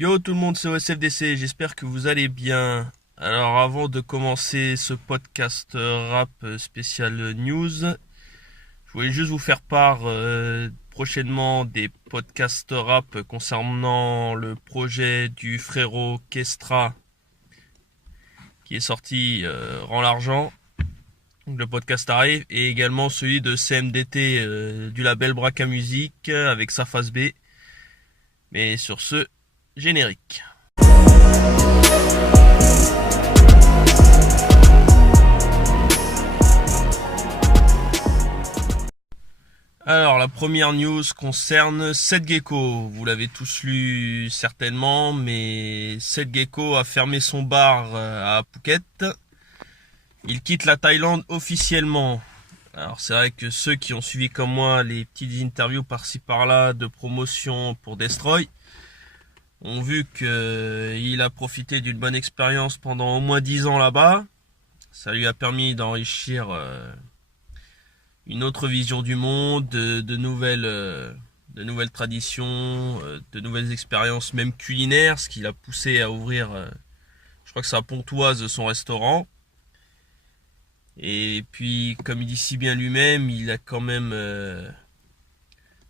Yo tout le monde, c'est OSFDC, j'espère que vous allez bien. Alors avant de commencer ce podcast rap spécial news, je voulais juste vous faire part prochainement des podcasts rap concernant le projet du frérot Kestra qui est sorti Rends l'argent. Donc, le podcast arrive, et également celui de CMDT du label Braca Music avec sa face B. Mais sur ce, générique. Alors la première news concerne Seth Gecko. Vous l'avez tous lu certainement, mais Seth Gecko a fermé son bar à Phuket. Il quitte la Thaïlande officiellement. Alors c'est vrai que ceux qui ont suivi comme moi les petites interviews par-ci par-là de promotion pour Destroy ont vu qu'il a profité d'une bonne expérience pendant au moins 10 ans là-bas. Ça lui a permis d'enrichir une autre vision du monde, de nouvelles traditions, de nouvelles expériences, même culinaires, ce qui l'a poussé à ouvrir, je crois que c'est à Pontoise, son restaurant. Et puis, comme il dit si bien lui-même, il a quand même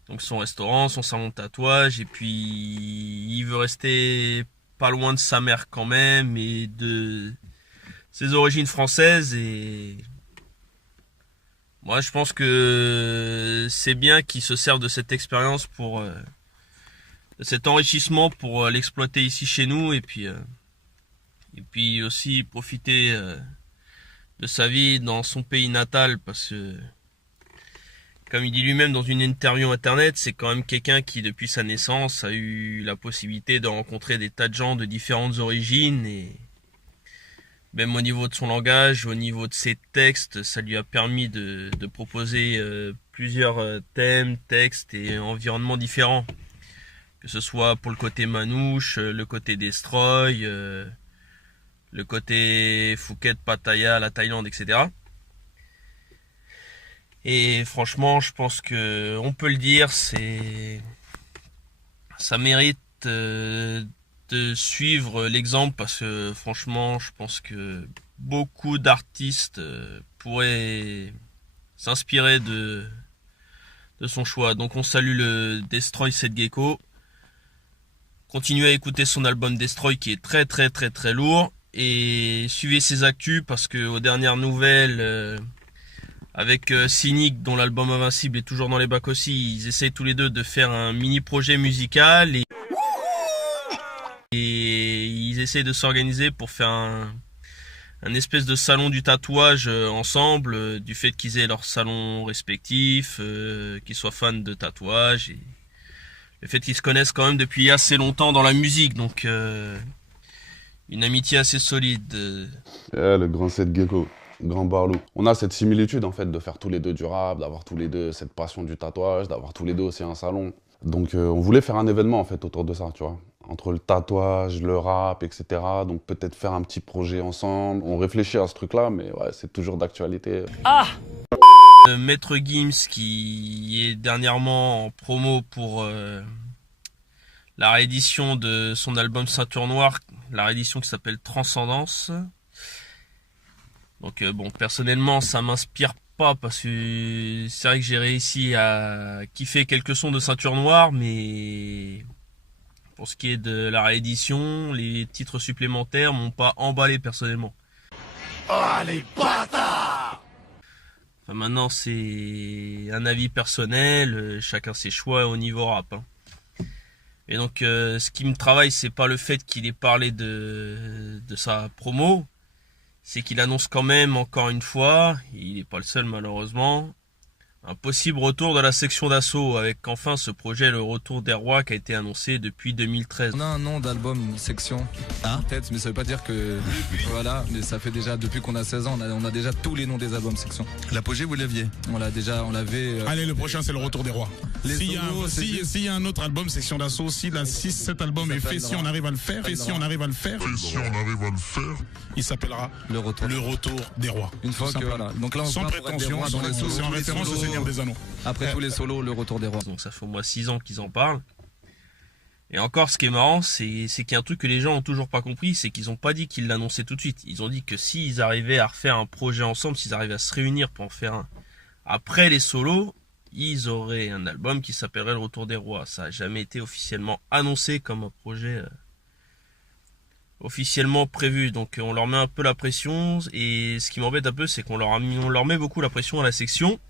donc son restaurant, son salon de tatouage, et puis il veut rester pas loin de sa mère quand même, et de ses origines françaises. Et moi je pense que c'est bien qu'il se serve de cette expérience pour de cet enrichissement pour l'exploiter ici chez nous, et puis aussi profiter de sa vie dans son pays natal, parce que comme il dit lui-même dans une interview internet, c'est quand même quelqu'un qui depuis sa naissance a eu la possibilité de rencontrer des tas de gens de différentes origines, et même au niveau de son langage, au niveau de ses textes, ça lui a permis de proposer plusieurs thèmes, textes et environnements différents. Que ce soit pour le côté manouche, le côté Destroy, le côté Phuket, Pattaya, la Thaïlande, etc. Et franchement, je pense que on peut le dire, ça mérite de suivre l'exemple, parce que franchement, je pense que beaucoup d'artistes pourraient s'inspirer de son choix. Donc on salue le Destroy Seth Gecko. Continuez à écouter son album Destroy qui est très très très très lourd. Et suivez ses actus, parce que aux dernières nouvelles, avec Cynic, dont l'album Invincible est toujours dans les bacs aussi, ils essayent tous les deux de faire un mini projet musical, et ils essayent de s'organiser pour faire un espèce de salon du tatouage ensemble, du fait qu'ils aient leurs salons respectifs, qu'ils soient fans de tatouage, et le fait qu'ils se connaissent quand même depuis assez longtemps dans la musique, donc une amitié assez solide. Le grand Seth Gecko, grand Barlou. On a cette similitude en fait de faire tous les deux du rap, d'avoir tous les deux cette passion du tatouage, d'avoir tous les deux aussi un salon. Donc on voulait faire un événement en fait autour de ça, tu vois. Entre le tatouage, le rap, etc. Donc peut-être faire un petit projet ensemble. On réfléchit à ce truc-là, mais ouais, c'est toujours d'actualité. Ah Maître Gims qui est dernièrement en promo pour la réédition de son album Ceinture Noire, la réédition qui s'appelle Transcendance. Donc bon, personnellement ça m'inspire pas, parce que c'est vrai que j'ai réussi à kiffer quelques sons de Ceinture Noire, mais pour ce qui est de la réédition, les titres supplémentaires m'ont pas emballé personnellement. Oh les bâtards! Enfin, maintenant c'est un avis personnel, chacun ses choix au niveau rap, hein. Et donc ce qui me travaille, c'est pas le fait qu'il ait parlé de sa promo, c'est qu'il annonce quand même, encore une fois, il n'est pas le seul malheureusement, un possible retour de la section d'assaut, avec enfin ce projet, le retour des rois, qui a été annoncé depuis 2013. On a un nom d'album, section, peut-être, mais ça veut pas dire que... Voilà, mais ça fait déjà, depuis qu'on a 16 ans, on a déjà tous les noms des albums section. L'apogée, vous l'aviez? On l'avait... Allez, le prochain, c'est le retour des rois. S'il y a un autre album, section d'assaut, si cet album est fait, si on arrive à le faire, il s'appellera le retour des rois. Une fois que, voilà. Donc là, on sans prétention, c'est en référence au Seigneur des Anneaux. Après tous les solos, le retour des rois. Donc ça fait au moins 6 ans qu'ils en parlent. Et encore, ce qui est marrant, c'est qu'il y a un truc que les gens ont toujours pas compris, c'est qu'ils ont pas dit qu'ils l'annonçaient tout de suite. Ils ont dit que s'ils arrivaient à refaire un projet ensemble, s'ils arrivaient à se réunir pour en faire un, après les solos, ils auraient un album qui s'appellerait Le Retour des Rois. Ça a jamais été officiellement annoncé comme un projet officiellement prévu. Donc on leur met un peu la pression, et ce qui m'embête un peu, c'est qu'on leur met beaucoup la pression à la section.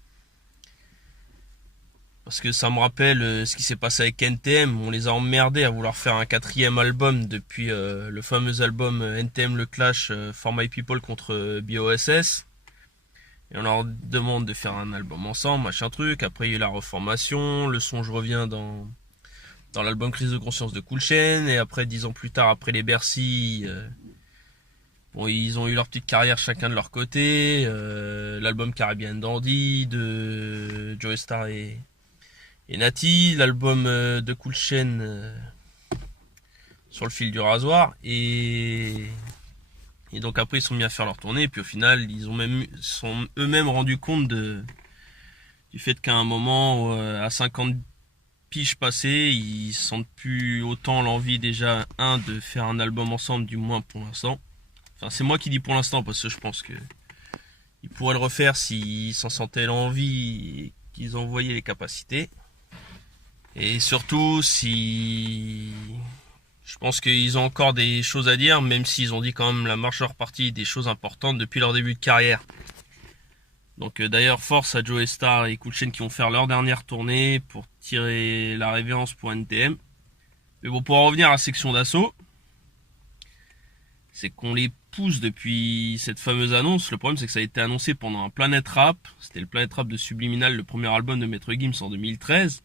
Parce que ça me rappelle ce qui s'est passé avec NTM. On les a emmerdés à vouloir faire un 4e album depuis le fameux album NTM Le Clash For My People contre BOSS. Et on leur demande de faire un album ensemble, machin truc. Après il y a eu la reformation, le son Je Reviens dans l'album Crise de Conscience de Cool Chain. Et après 10 ans plus tard, après les Bercy, bon, ils ont eu leur petite carrière chacun de leur côté. L'album Caribbean Dandy de Joey Starr et Nati, l'album de Cool Chain Sur le fil du rasoir, et donc après ils sont mis à faire leur tournée, et puis au final ils sont eux-mêmes rendus compte du fait qu'à un moment, à 50 piges passées, ils sentent plus autant l'envie déjà, de faire un album ensemble, du moins pour l'instant. Enfin, c'est moi qui dis pour l'instant, parce que je pense que ils pourraient le refaire s'ils s'en sentaient l'envie et qu'ils en voyaient les capacités. Et surtout, si je pense qu'ils ont encore des choses à dire, même s'ils ont dit quand même la majeure partie des choses importantes depuis leur début de carrière. Donc d'ailleurs, force à Joey Starr et Cool Chain qui vont faire leur dernière tournée pour tirer la révérence pour NTM. Mais bon, pour en revenir à la section d'assaut, c'est qu'on les pousse depuis cette fameuse annonce. Le problème, c'est que ça a été annoncé pendant un Planet Rap. C'était le Planet Rap de Subliminal, le premier album de Maître Gims en 2013.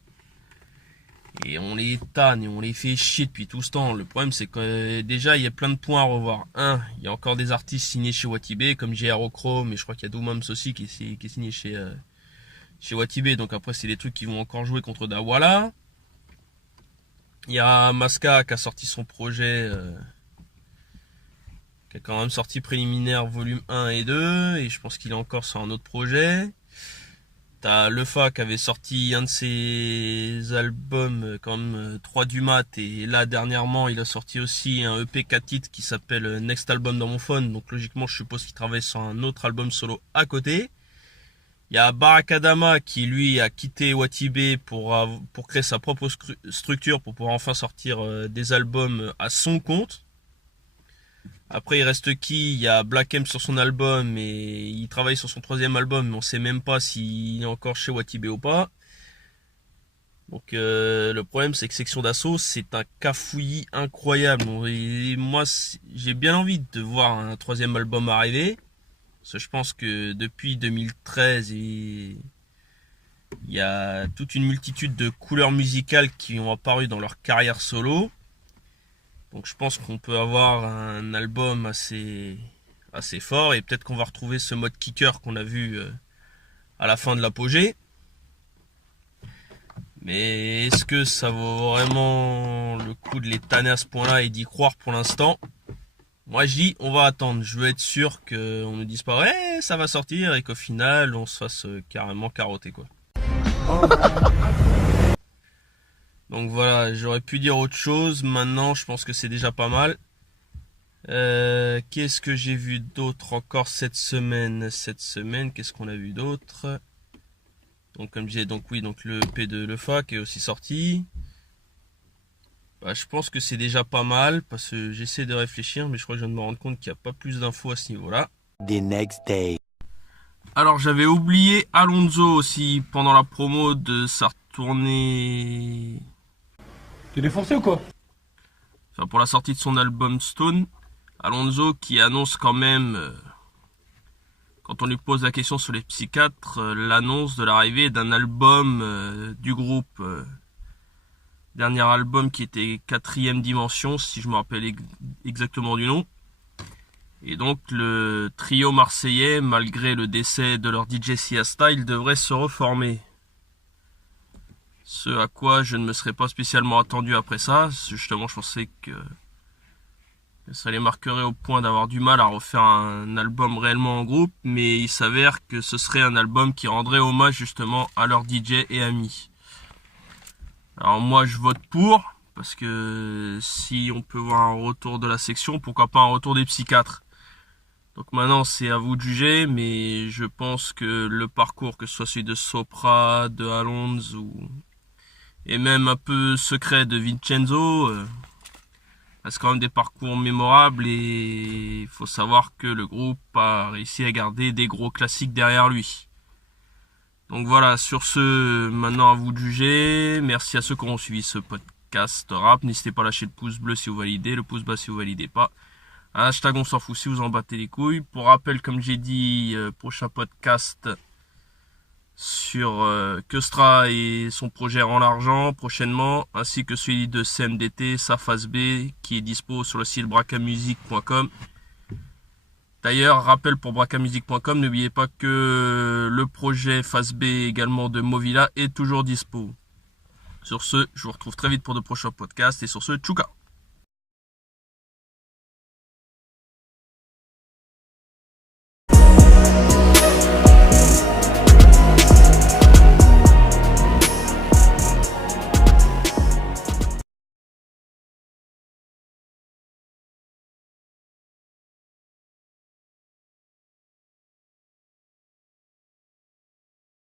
Et on les tanne et on les fait chier depuis tout ce temps. Le problème, c'est que déjà il y a plein de points à revoir. Il y a encore des artistes signés chez Watibé comme J.R. Chrome, mais je crois qu'il y a Doomams aussi qui est signé chez Watibé. Donc après c'est des trucs qui vont encore jouer contre Dawala. Il y a Maska qui a sorti son projet, qui a quand même sorti Préliminaire volume 1 et 2, et je pense qu'il est encore sur un autre projet. T'as Lefa qui avait sorti un de ses albums comme 3 du mat, et là dernièrement il a sorti aussi un EP 4 titres qui s'appelle Next Album dans mon phone, donc logiquement je suppose qu'il travaille sur un autre album solo à côté. Il y a Barakadama qui lui a quitté Watibé pour créer sa propre structure pour pouvoir enfin sortir des albums à son compte. Après il reste qui? Il y a Black M sur son album, et il travaille sur son 3e album, mais on sait même pas s'il est encore chez Watibé ou pas. Donc le problème, c'est que Section d'Assaut, c'est un cafouillis incroyable. Et moi j'ai bien envie de voir un 3e album arriver, parce que je pense que depuis 2013 il y a toute une multitude de couleurs musicales qui ont apparu dans leur carrière solo. Donc je pense qu'on peut avoir un album assez fort, et peut-être qu'on va retrouver ce mode kicker qu'on a vu à la fin de l'apogée. Mais est-ce que ça vaut vraiment le coup de les tanner à ce point-là et d'y croire pour l'instant? Moi je dis on va attendre, je veux être sûr qu'on ne dise pas ouais, ça va sortir, et qu'au final on se fasse carrément carotter quoi. Donc voilà, j'aurais pu dire autre chose. Maintenant, je pense que c'est déjà pas mal. Qu'est-ce que j'ai vu d'autre encore cette semaine? Qu'est-ce qu'on a vu d'autre? Donc comme je disais, donc le EP de Lefa qui est aussi sorti. Bah, je pense que c'est déjà pas mal, parce que j'essaie de réfléchir, mais je crois que je viens de me rendre compte qu'il n'y a pas plus d'infos à ce niveau-là. The next day. Alors j'avais oublié Alonso aussi pendant la promo de sa tournée. T'es défoncé ou quoi? Enfin, pour la sortie de son album Stone, Alonso qui annonce quand même, quand on lui pose la question sur les psychiatres, l'annonce de l'arrivée d'un album du groupe. Dernier album qui était 4e dimension, si je me rappelle exactement du nom. Et donc le trio marseillais, malgré le décès de leur DJ Sia Style, devrait se reformer. Ce à quoi je ne me serais pas spécialement attendu après ça. Justement, je pensais que ça les marquerait au point d'avoir du mal à refaire un album réellement en groupe. Mais il s'avère que ce serait un album qui rendrait hommage justement à leurs DJ et amis. Alors moi je vote pour, parce que si on peut voir un retour de la section, pourquoi pas un retour des psychiatres. Donc maintenant c'est à vous de juger, mais je pense que le parcours, que ce soit celui de Sopra, de Alonso et même un peu secret de Vincenzo, c'est quand même des parcours mémorables, et il faut savoir que le groupe a réussi à garder des gros classiques derrière lui. Donc voilà, sur ce, maintenant à vous de juger. Merci à ceux qui ont suivi ce podcast rap. N'hésitez pas à lâcher le pouce bleu si vous validez, le pouce bas si vous validez pas. Hashtag on s'en fout si vous en battez les couilles. Pour rappel, comme j'ai dit, prochain podcast sur Keustra et son projet Rend l'argent prochainement, ainsi que celui de CMDT, sa phase B, qui est dispo sur le site bracamusic.com. D'ailleurs, rappel pour bracamusic.com, n'oubliez pas que le projet phase B également de Movila est toujours dispo. Sur ce, je vous retrouve très vite pour de prochains podcasts, et sur ce, tchouka!